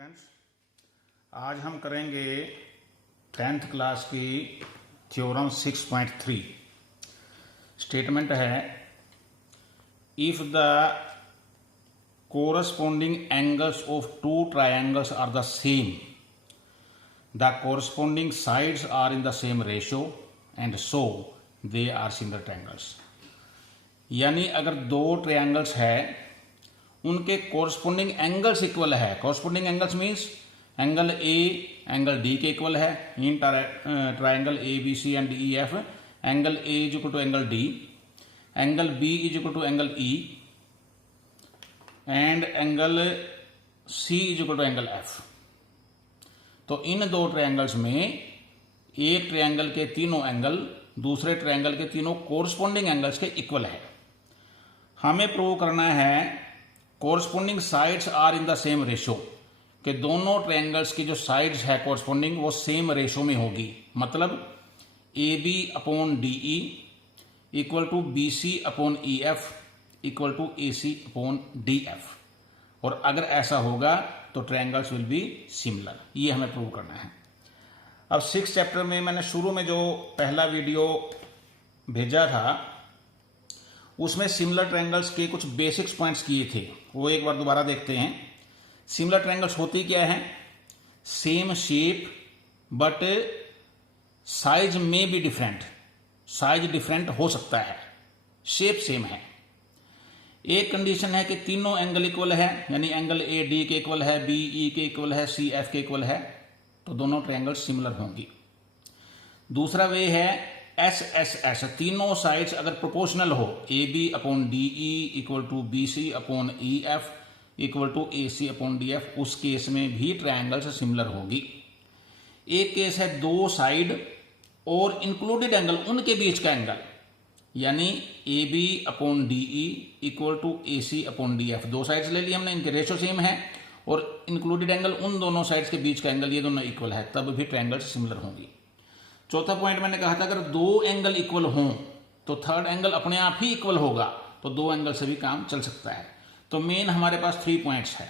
Friends, आज हम करेंगे 10th क्लास की थ्योरम 6.3। स्टेटमेंट है, if the corresponding angles of two triangles are the same, the corresponding sides are in the same ratio and so they are similar triangles. यानी अगर दो triangles है, उनके कोरस्पोंडिंग एंगल्स इक्वल है। Corresponding angles means angle A angle D के equal है। In triangle A B C and E F, angle A is equal to angle D, angle B is equal to angle E and angle C is equal to angle F. तो इन दो triangles में एक triangle के तीनों angle दूसरे triangle के तीनों कोरस्पोंडिंग एंगल्स के इक्वल है। हमें प्रूव करना है corresponding sides are in the same ratio, कि दोनों ट्रायंगल्स की जो साइड्स है कोरस्पोंडिंग वो सेम रेशो में होगी। मतलब A B upon D E equal to B C upon E F equal to A C upon D F. और अगर ऐसा होगा तो ट्रायंगल्स विल बी सिमिलर। ये हमें प्रूव करना है। अब 6th चैप्टर में मैंने शुरू में जो पहला वीडियो भेजा था उसमें सिमिलर ट्रायंगल्स के कुछ बेसिक्स पॉइंट्स किए थे, वो एक बार दोबारा देखते हैं। सिमिलर ट्रायंगल्स होती क्या है? सेम शेप बट साइज में बी डिफरेंट। साइज डिफरेंट हो सकता है, शेप सेम है। एक कंडीशन है कि तीनों एंगल इक्वल है, यानी एंगल ए डी के इक्वल है, बी ई के इक्वल है, सी एफ के इक्वल है, तो दोनों ट्रायंगल्स सिमिलर होंगी। दूसरा वे है एस एस एस, तीनों साइड्स अगर प्रोपोर्शनल हो, A B upon D E equal to B C upon E F equal to A C upon D F, उस केस में भी ट्रायंगल्स सिमिलर होगी। एक केस है दो साइड और इंक्लूडेड एंगल, उनके बीच का एंगल, यानी A B upon D E equal to A C upon D F. दो साइड्स ले ली हमने, इनके रेशो सेम है और इंक्लूडेड एंगल उन दोनों साइड्स के बीच का एंगल, ये दोनों इक्वल है, तब भी ट्रायंगल्स सिमिलर होंगी। चौथा पॉइंट मैंने कहा था, अगर दो एंगल इक्वल हों तो थर्ड एंगल अपने आप ही इक्वल होगा, तो दो एंगल से भी काम चल सकता है। तो मेन हमारे पास 3 पॉइंट्स है।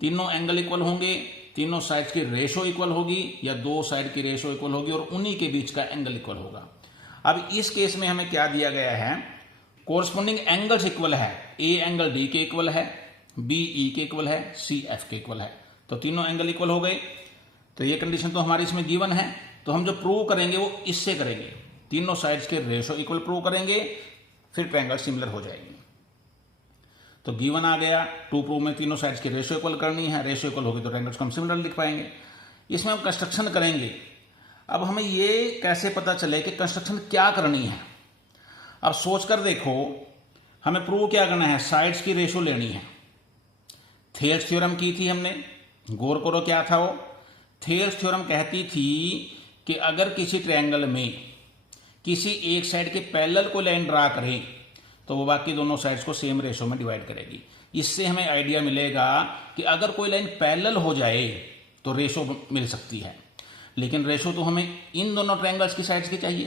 तीनों एंगल इक्वल होंगे, तीनों साइड की रेशो इक्वल होगी, या दो साइड की रेशो इक्वल होगी और उन्हीं के बीच का एंगल इक्वल होगा। अब इस केस में हमें क्या दिया गया है? कोरस्पोंडिंग एंगल्स इक्वल है। ए एंगल डी के इक्वल है, बी ई के इक्वल है, सी एफ के इक्वल है, तो तीनों एंगल इक्वल हो गए। तो ये कंडीशन तो हमारी इसमें गिवन है। तो हम जो प्रूव करेंगे वो इससे करेंगे, तीनों साइड्स के रेशो इक्वल प्रूव करेंगे, फिर ट्रायंगल सिमिलर हो जाएगी। तो गिवन आ गया, टू प्रूव में तीनों साइड्स की रेशो इक्वल करनी है, रेशो इक्वल होगी तो ट्रायंगल्स को हम सिमिलर लिख पाएंगे। इसमें हम कंस्ट्रक्शन करेंगे। अब हमें ये कैसे पता चले कि कंस्ट्रक्शन क्या करनी है? अब सोच कर देखो, हमें प्रूव क्या करना है? साइड्स की रेशो लेनी है। थेल्स थ्योरम की थी हमने, गौर करो क्या था वो। थेल्स थ्योरम कहती थी कि अगर किसी ट्रायंगल में किसी एक साइड के पैरेलल को लाइन ड्रा करें तो वो बाकी दोनों साइड्स को सेम रेशो में डिवाइड करेगी। इससे हमें आइडिया मिलेगा कि अगर कोई लाइन पैरेलल हो जाए तो रेशो मिल सकती है, लेकिन रेशो तो हमें इन दोनों ट्रायंगल्स की साइड्स की चाहिए।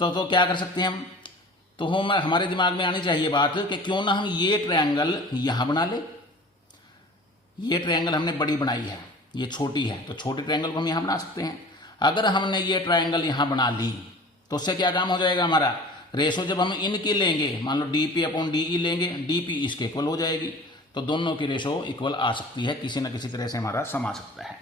तो क्या कर सकते हैं हम? तो हमारे दिमाग में आनी चाहिए बात कि क्यों ना हम ये ट्रायंगल यहां बना ले। ये ट्रायंगल हमने बड़ी बनाई है, ये छोटी है, तो छोटे ट्रायंगल को हम यहां बना सकते हैं। अगर हमने ये ट्रायंगल यहां बना ली तो उससे क्या काम हो जाएगा? हमारा रेशो जब हम इनकी लेंगे, मान लो D P upon D E लेंगे, डी पी इसके इक्वल हो जाएगी, तो दोनों की रेशो इक्वल आ सकती है, किसी ना किसी तरह से हमारा सम आ सकता है।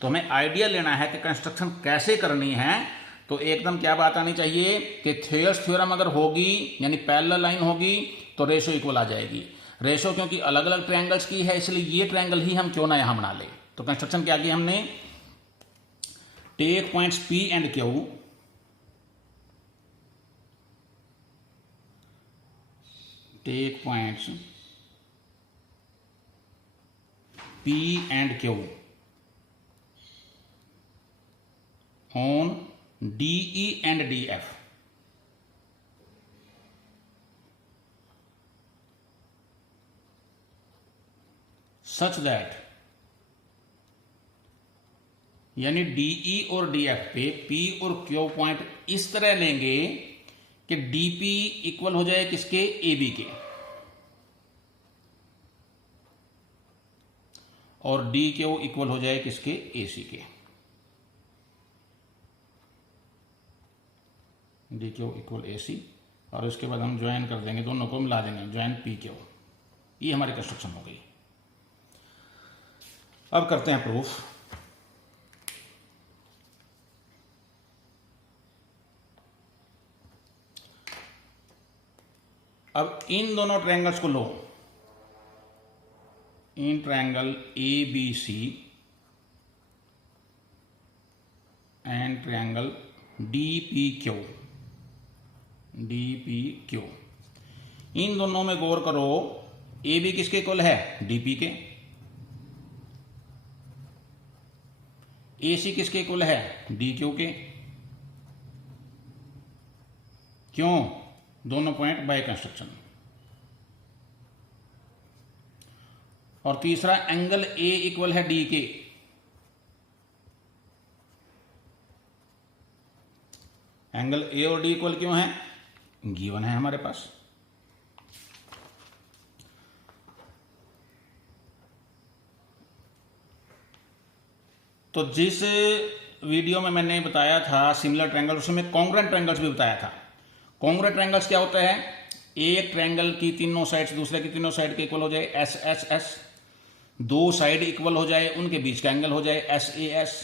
तो हमें आइडिया लेना है कि कंस्ट्रक्शन कैसे करनी है। तो एकदम क्या बात आनी चाहिए कि थेल्स थ्योरम अगर होगी, यानी पैरेलल लाइन होगी, तो रेशो इक्वल आ जाएगी। रेशो क्योंकि अलग अलग ट्रायंगल्स की है, इसलिए ये ट्रायंगल ही हम क्यों ना यहां बना ले। तो कंस्ट्रक्शन क्या किया हमने? Take points P and Q, take points P and Q on DE and DF, such that, यानी DE और DF पे P और Q पॉइंट इस तरह लेंगे कि DP इक्वल हो जाए किसके? AB के, और डी क्यू इक्वल हो जाए किसके, ए सी के। डी क्यू इक्वल ए सी, और उसके बाद हम ज्वाइन कर देंगे, दोनों को मिला देंगे, ज्वाइन पी क्यू। ये हमारी कंस्ट्रक्शन हो गई। अब करते हैं प्रूफ। अब इन दोनों ट्रायंगल्स को लो, इन triangle A B C and triangle D P Q, D P Q, इन दोनों में गौर करो, ए बी किसके इक्वल है, डी पी के, ए सी किसके इक्वल है, डी क्यू के। क्यों, दोनों पॉइंट बाय कंस्ट्रक्शन। और तीसरा, एंगल ए इक्वल है डी के, एंगल ए और डी इक्वल क्यों है, गिवन है हमारे पास। तो जिस वीडियो में मैंने बताया था सिमिलर ट्रायंगल, उसमें कॉन्ग्रुएंट ट्रायंगल्स भी बताया था। कॉन्ग्रुएंट ट्रायंगल्स क्या होता है, एक ट्रायंगल की तीनों साइड्स दूसरे की तीनों साइड के इक्वल हो जाए, एस एस एस, दो साइड इक्वल हो जाए, उनके बीच का एंगल हो जाए एस ए एस,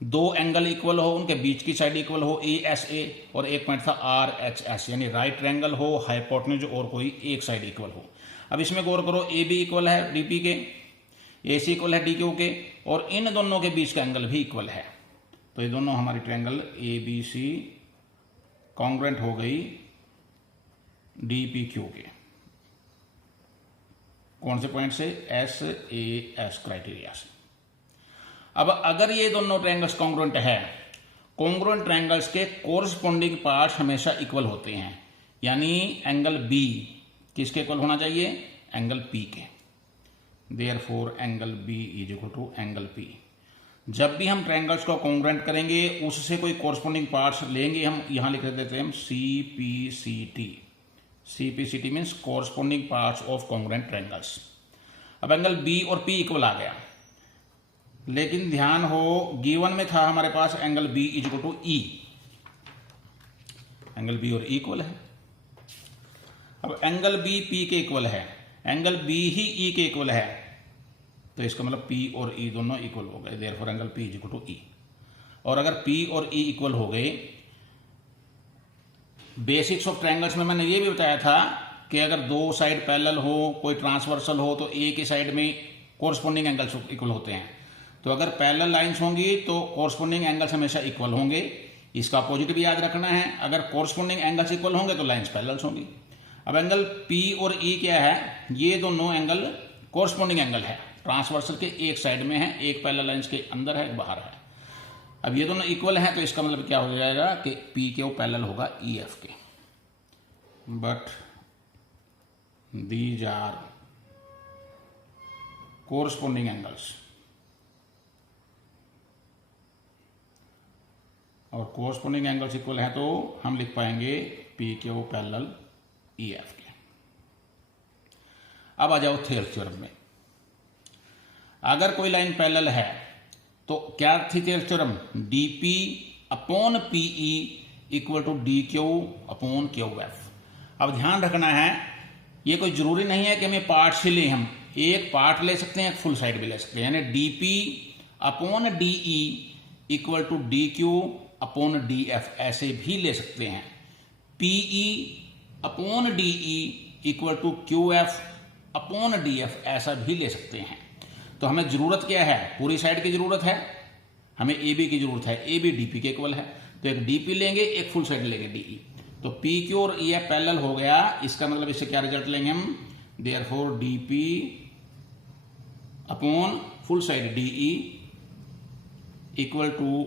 दो एंगल इक्वल हो, उनके बीच की साइड इक्वल हो ए एस ए, और एक पॉइंट था आर एच एस, यानी राइट ट्रायंगल हो, हाइपोटेन्यूज और कोई एक साइड इक्वल हो। अब इसमें गौर करो, ए बी इक्वल है डी पी के, ए सी इक्वल है डी क्यू के, और इन दोनों के बीच का एंगल भी इक्वल है। तो ये दोनों हमारी triangle A B C congruent हो गई डी पी क्यू के। कौन से पॉइंट से, एस ए एस क्राइटेरिया से। अब अगर ये दोनों ट्रायंगल्स कॉन्ग्रुएंट है, कॉन्ग्रुएंट ट्रायंगल्स के कोरस्पोंडिंग पार्ट्स हमेशा इक्वल होते हैं, यानी एंगल बी किसके इक्वल होना चाहिए, एंगल पी के। Therefore angle B is equal to angle P. जब भी हम ट्रायंगल्स को कॉन्ग्रुएंट करेंगे, उससे कोई कोरस्पोंडिंग पार्ट्स लेंगे, हम यहां लिख देते हैं हम C P C T. C P C T means corresponding parts of congruent triangles. अब एंगल बी और पी इक्वल आ गया, लेकिन ध्यान हो, गिवन में था हमारे पास angle B is equal to E, angle B और ई इक्वल है। अब एंगल बी पी के इक्वल है, एंगल बी ही ई के इक्वल है, तो इसका मतलब पी और ई दोनों इक्वल हो गए, therefore angle P is equal to E. और अगर पी और ई इक्वल हो गए, बेसिक्स ऑफ ट्रायंगल्स में मैंने ये भी बताया था कि अगर दो साइड पैरेलल हो, कोई ट्रांसवर्सल हो, तो ए की साइड में कोरस्पोंडिंग एंगल्स इक्वल होते हैं। तो अगर पैरेलल लाइंस होंगी तो कोरस्पोंडिंग एंगल्स हमेशा इक्वल होंगे, इसका अपोजिट भी याद रखना है। अगर कोरस्पोंडिंग एंगल्स इक्वल होंगे तो लाइंस पैरेलल्स होंगी। अब एंगल पी और ई क्या है, ये दोनों एंगल कोरस्पोंडिंग एंगल है, ट्रांसवर्सल के एक साइड में है, एक पैरेलल लाइंस के अंदर है, एक बाहर है। अब ये दोनों इक्वल हैं, तो इसका मतलब क्या हो जाएगा कि पी के वो पैरेलल होगा ई एफ के। But these are corresponding angles, और कोरस्पोंडिंग एंगल्स इक्वल है तो हम लिख पाएंगे P Q parallel E F के। अब आ जाओ थ्योरम में। अगर कोई लाइन पैरेलल है तो क्या थी theorem, D P upon P E equal to D Q upon Q F. अब ध्यान रखना है, ये कोई जरूरी नहीं है कि हमें पार्ट्स ही लें, हम एक पार्ट ले सकते हैं, एक फुल साइड भी ले सकते हैं, यानी D P upon D E equal to D Q upon D F ऐसे भी ले सकते हैं। PE upon D E equal to Q F upon D F ऐसा भी ले सकते हैं। तो हमें जरूरत क्या है, पूरी साइड की जरूरत है, हमें ए बी की जरूरत है, ए बी डी पी के इक्वल है, तो एक डी पी लेंगे, एक फुल साइड लेंगे डी ई। तो पी क्यू और ई एफ पैरेलल हो गया, इसका मतलब इससे क्या रिजल्ट लेंगे हम, therefore D P upon full side D E equal to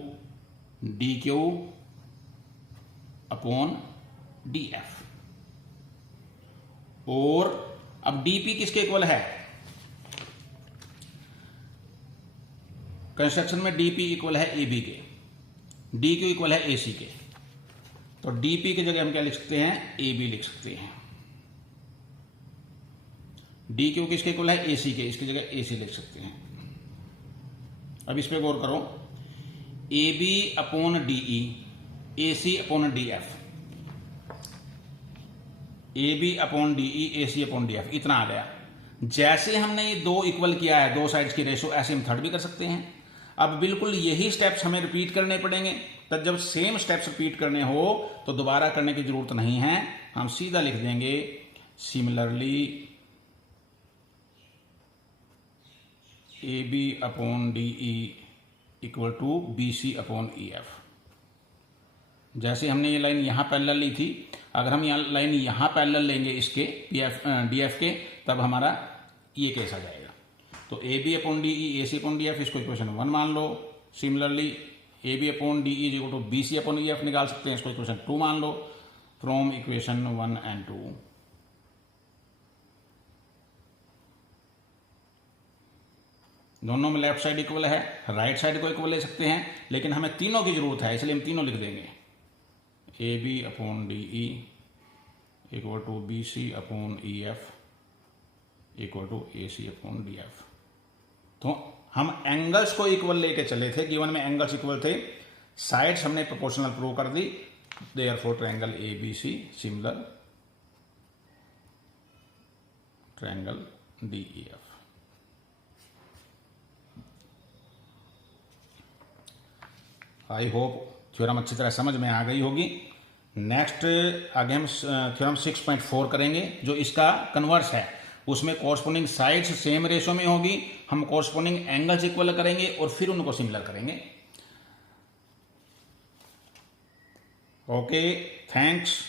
D Q upon D F. और अब डी पी किसके इक्वल है, कंस्ट्रक्शन में डी पी इक्वल है ए बी के, डी क्यू इक्वल है ए सी के, तो डी पी की जगह हम क्या लिख सकते हैं, ए बी लिख सकते हैं। डी क्यू किसके इक्वल है, ए सी के, इसकी जगह ए सी लिख सकते हैं। अब इस पे गौर करो, A B upon D E, A C upon D F, A B upon D E, A C upon D F, इतना आ गया। जैसे हमने ये दो इक्वल किया है, दो साइड्स की रेशो, ऐसे हम थर्ड भी कर सकते हैं। अब बिल्कुल यही स्टेप्स हमें रिपीट करने पड़ेंगे। तब जब सेम स्टेप्स रिपीट करने हो तो दोबारा करने की जरूरत नहीं है, हम सीधा लिख देंगे similarly A B upon D E equal to B C upon E F. जैसे हमने ये लाइन यहां पैरेलल ली थी, अगर हम यहाँ लाइन यहां पैरेलल लेंगे इसके पी एफ डी एफ के, तब हमारा ये केस आ जाएगा। तो A B upon D E, A C upon D F, इसको इक्वेशन 1 मान लो। Similarly A B upon D E equal to B C upon E F निकाल सकते हैं, इसको इक्वेशन 2 मान लो फ्रॉम इक्वेशन 1 एंड 2। दोनों में लेफ्ट साइड इक्वल है, राइट साइड को इक्वल ले सकते हैं, लेकिन हमें तीनों की जरूरत है, इसलिए हम तीनों लिख देंगे। A B upon D E equal to B C upon E F equal to A C upon D F. तो हम एंगल्स को इक्वल लेके चले थे, गिवन में एंगल्स इक्वल थे, साइड्स हमने प्रोपोर्शनल प्रूव कर दी, therefore triangle A B C similar triangle D E F. I hope theorem अच्छी तरह समझ में आ गई होगी। नेक्स्ट आगे हम थ्योरम 6.4 करेंगे, जो इसका कन्वर्स है। उसमें कॉरस्पॉन्डिंग साइड्स सेम रेशो में होगी, हम कॉरस्पॉन्डिंग एंगल्स इक्वल करेंगे और फिर उनको सिमिलर करेंगे। Okay, thanks.